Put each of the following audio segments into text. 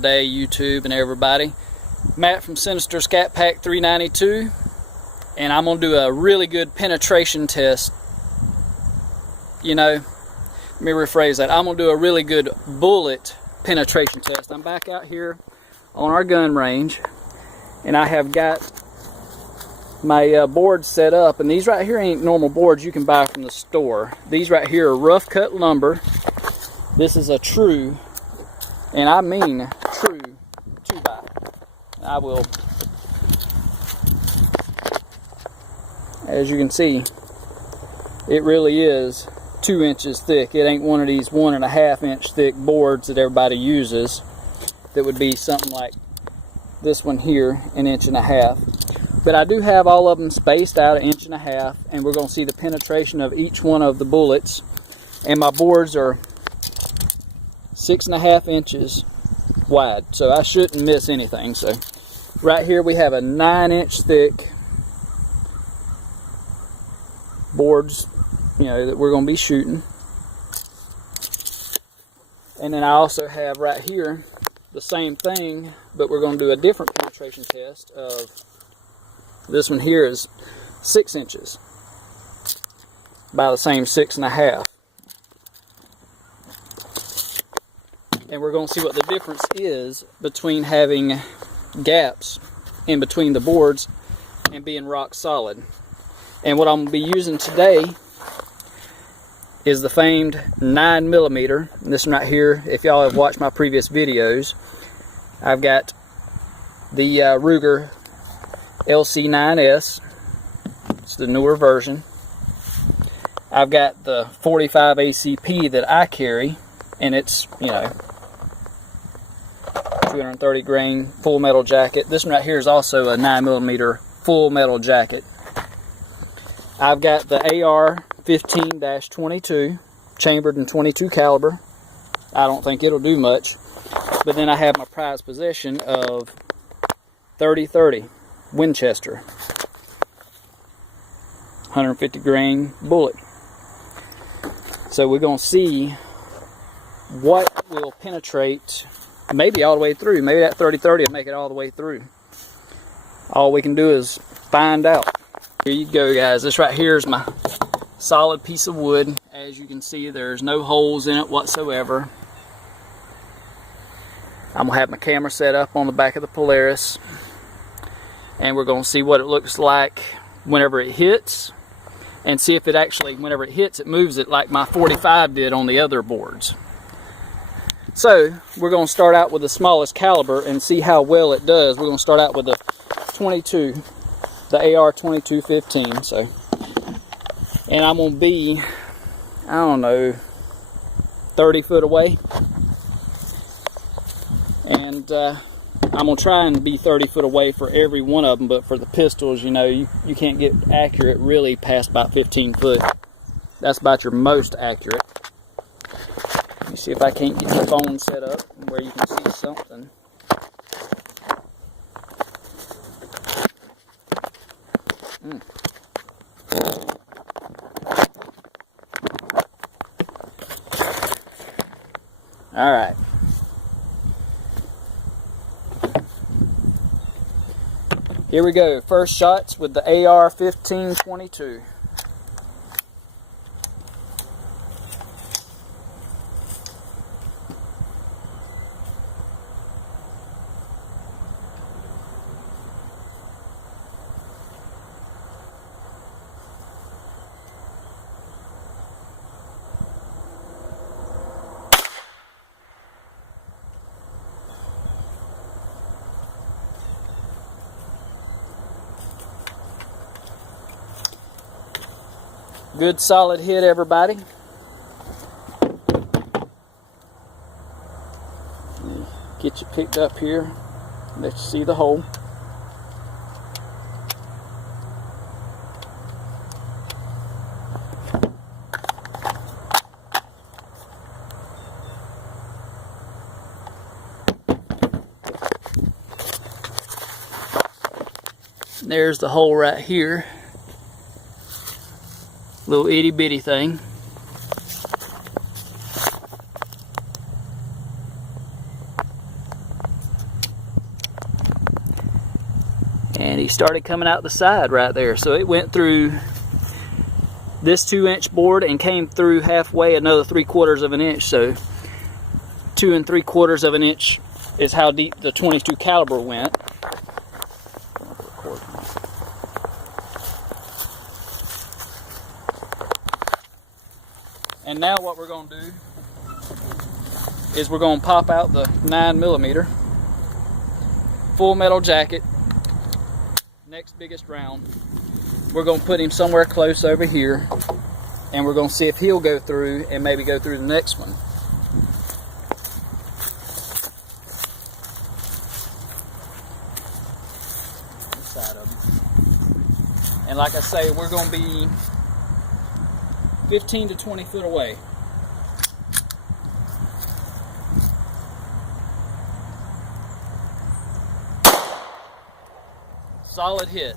Day, YouTube and everybody. Matt from Sinister Scat Pack 392, and I'm gonna do a really good penetration test. You know, let me rephrase that. I'm gonna do a really good bullet penetration test. I'm back out here on our gun range, and I have got my boards set up, and these right here ain't normal boards you can buy from the store. These right here are rough cut lumber. This is a true, and I mean true 2x. I will, as you can see, it really is 2 inches thick. It ain't one of these 1.5 inch thick boards that everybody uses. That would be something like this one here, 1.5 inches. But I do have all of them spaced out 1.5 inches, and we're going to see the penetration of each one of the bullets. And my boards are 6.5 inches wide, so I shouldn't miss anything. So right here we have a 9-inch thick boards, you know, that we're going to be shooting. And then I also have right here the same thing, but we're going to do a different penetration test of this one here is 6 inches by the same 6.5. And we're going to see what the difference is between having gaps in between the boards and being rock solid. And what I'm going to be using today is the famed 9mm. This one right here, if y'all have watched my previous videos, I've got the Ruger LC9S. It's the newer version. I've got the 45 ACP that I carry, and it's, you know, 230 grain full metal jacket. This one right here is also a 9mm full metal jacket. I've got the AR-15-22 chambered in .22 caliber. I don't think it'll do much. But then I have my prized possession of 30-30 Winchester 150 grain bullet. So we're going to see what will penetrate, maybe all the way through. Maybe that 30-30 will make it all the way through. All we can do is find out. Here you go, guys. This right here is my solid piece of wood. As you can see, there's no holes in it whatsoever. I'm going to have my camera set up on the back of the Polaris, and we're going to see what it looks like whenever it hits, and see if it actually, whenever it hits, it moves it like my 45 did on the other boards. So we're going to start out with the smallest caliber and see how well it does. We're going to start out with the 22, the AR-22-15. So, and I'm going to be, I don't know, 30 foot away. And I'm going to try and be 30 foot away for every one of them, but for the pistols, you know, you can't get accurate really past about 15 foot. That's about your most accurate. Let me see if I can't get the phone set up where you can see something. All right. Here we go. First shots with the AR-15-22. Good solid hit, everybody. Get you picked up here. Let you see the hole. There's the hole right here. Little itty bitty thing. he started coming out the side right there. So it went through this 2-inch board and came through halfway another 3/4 of an inch. So 2 3/4 of an inch is how deep the 22 caliber went. And now what we're going to do is we're going to pop out the 9mm full metal jacket, next biggest round. We're going to put him somewhere close over here, and we're going to see if he'll go through and maybe go through the next one. Inside of him. And like I say, we're going to be 15 to 20 foot away. Solid hit.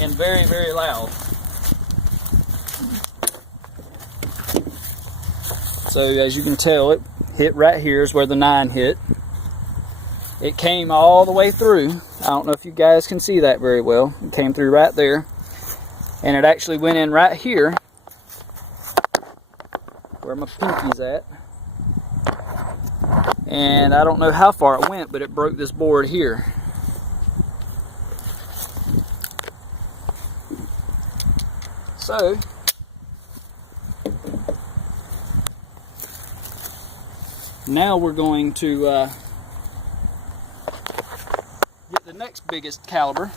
And very, very loud. So as you can tell, it hit right here is where the 9 hit. It came all the way through. I don't know if you guys can see that very well. It came through right there. And it actually went in right here where my pinky's at. And I don't know how far it went, but it broke this board here. So now we're going to get the next biggest caliber.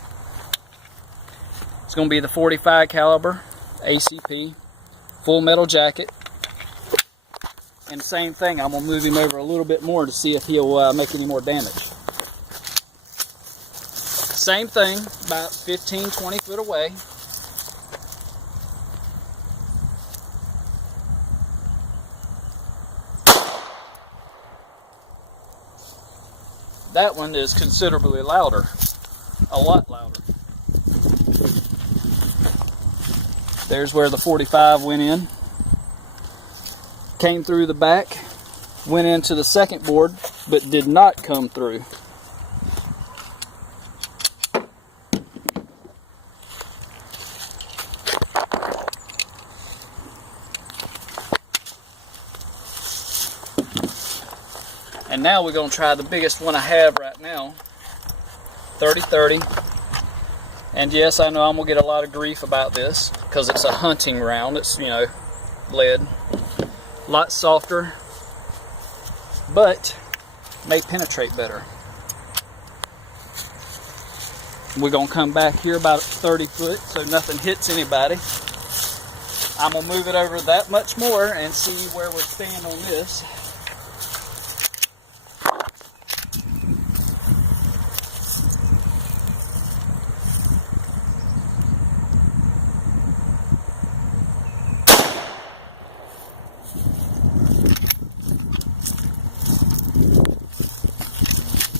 It's going to be the 45 caliber ACP, full metal jacket. And same thing, I'm going to move him over a little bit more to see if he'll make any more damage. Same thing, about 15-20 foot away. That one is considerably louder, a lot louder. There's where the 45 went in. Came through the back, went into the second board, but did not come through. And now we're going to try the biggest one I have right now, 30-30. And yes, I know I'm going to get a lot of grief about this because it's a hunting round. It's, you know, lead. A lot softer, but may penetrate better. We're going to come back here about 30 foot so nothing hits anybody. I'm going to move it over that much more and see where we stand on this.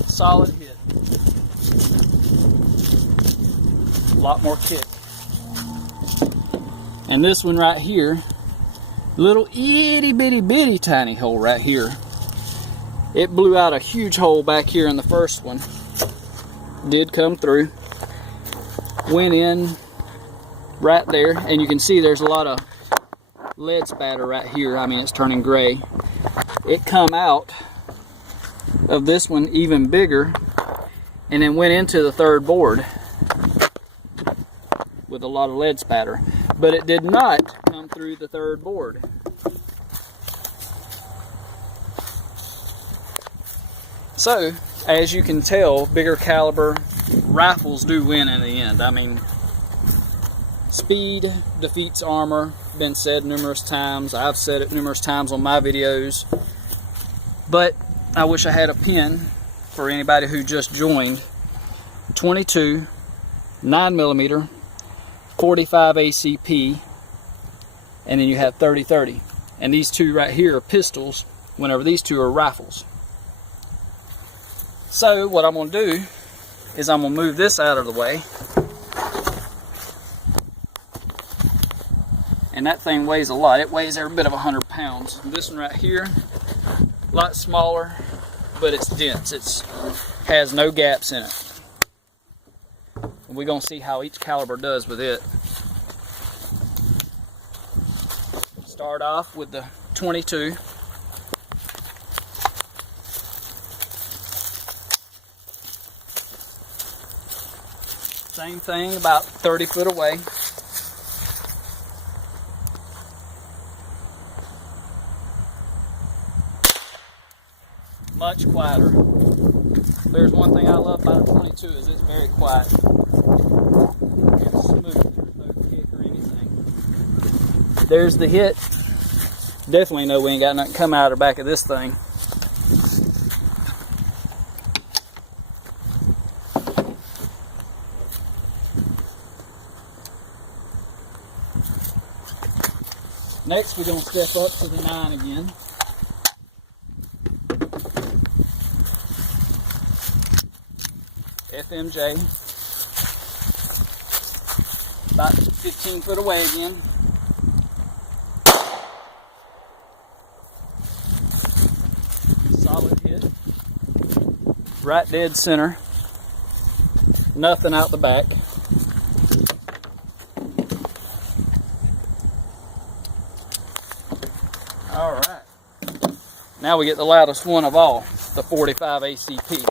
Solid hit. A lot more kick. And this one right here, little itty bitty tiny hole right here. It blew out a huge hole back here in the first one. Did come through. Went in right there, and you can see there's a lot of lead spatter right here. I mean, it's turning gray. It come out of this one even bigger, and then went into the third board with a lot of lead spatter, but it did not come through the third board. So as you can tell, bigger caliber rifles do win in the end. I mean, speed defeats armor, been said numerous times. I've said it numerous times on my videos, but I wish I had a pin for anybody who just joined. 22, 9mm, 45 ACP, and then you have 30-30. And these two right here are pistols, whenever these two are rifles. So what I'm going to do is I'm going to move this out of the way. And that thing weighs a lot. It weighs every bit of 100 pounds. This one right here, a lot smaller, but it's dense. It has no gaps in it. And we're going to see how each caliber does with it. Start off with the 22. Same thing, about 30 foot away. Much quieter. There's one thing I love about a 22 is it's very quiet. It's smooth. There's no kick or anything. There's the hit. Definitely know we ain't got nothing come out of the back of this thing. Next, we're going to step up to the 9 again. FMJ. About 15 foot away again. Solid hit. Right dead center. Nothing out the back. Alright. Now we get the loudest one of all, the 45 ACP.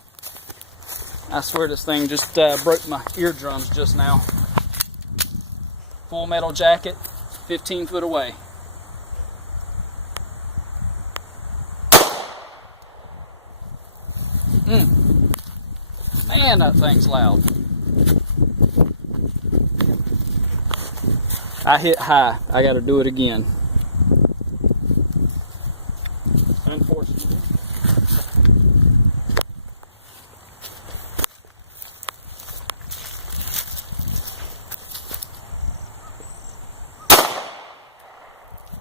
I swear this thing just broke my eardrums just now. Full metal jacket, 15 foot away. Man, that thing's loud. I hit high. I got to do it again. Unfortunately.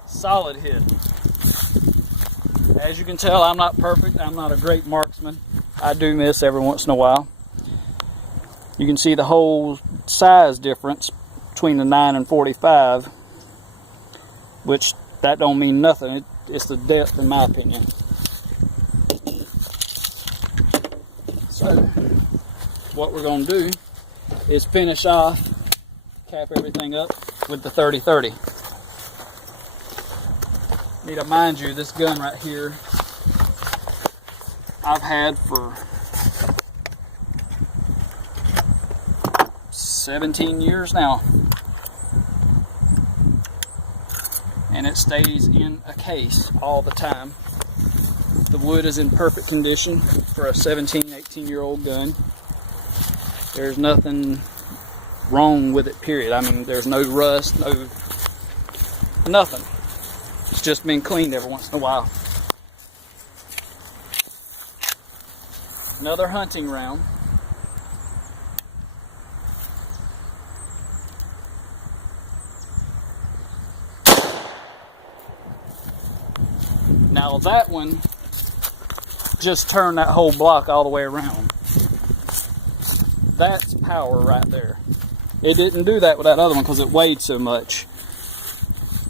Solid hit. As you can tell, I'm not perfect. I'm not a great marksman. I do miss every once in a while. You can see the whole size difference between the 9 and 45, which that don't mean nothing. It's the depth, in my opinion. So what we're going to do is finish off, cap everything up with the 30-30. Need to mind you, this gun right here I've had for 17 years now, and it stays in a case all the time. The wood is in perfect condition for a 17-18-year-old gun. There's nothing wrong with it, period. I mean, there's no rust, nothing. It's just been cleaned every once in a while. Another hunting round. Now that one just turned that whole block all the way around. That's power right there. It didn't do that with that other one because it weighed so much.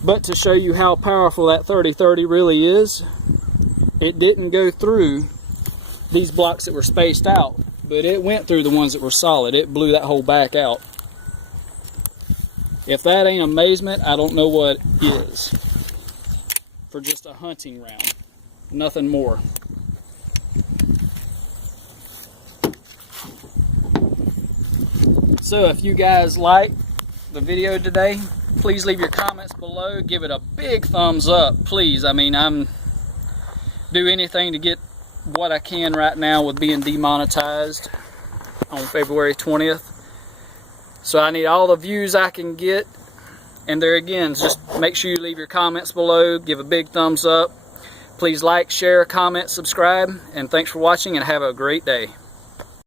But to show you how powerful that 30-30 really is, it didn't go through these blocks that were spaced out, but it went through the ones that were solid. It blew that whole back out. If that ain't amazement, I don't know what is. For just a hunting round. Nothing more. So if you guys like the video today, please leave your comments below. Give it a big thumbs up, please. I mean, I'm do anything to get what I can right now with being demonetized on February 20th. So I need all the views I can get. And there again, just make sure you leave your comments below. Give a big thumbs up. Please like, share, comment, subscribe. And thanks for watching and have a great day.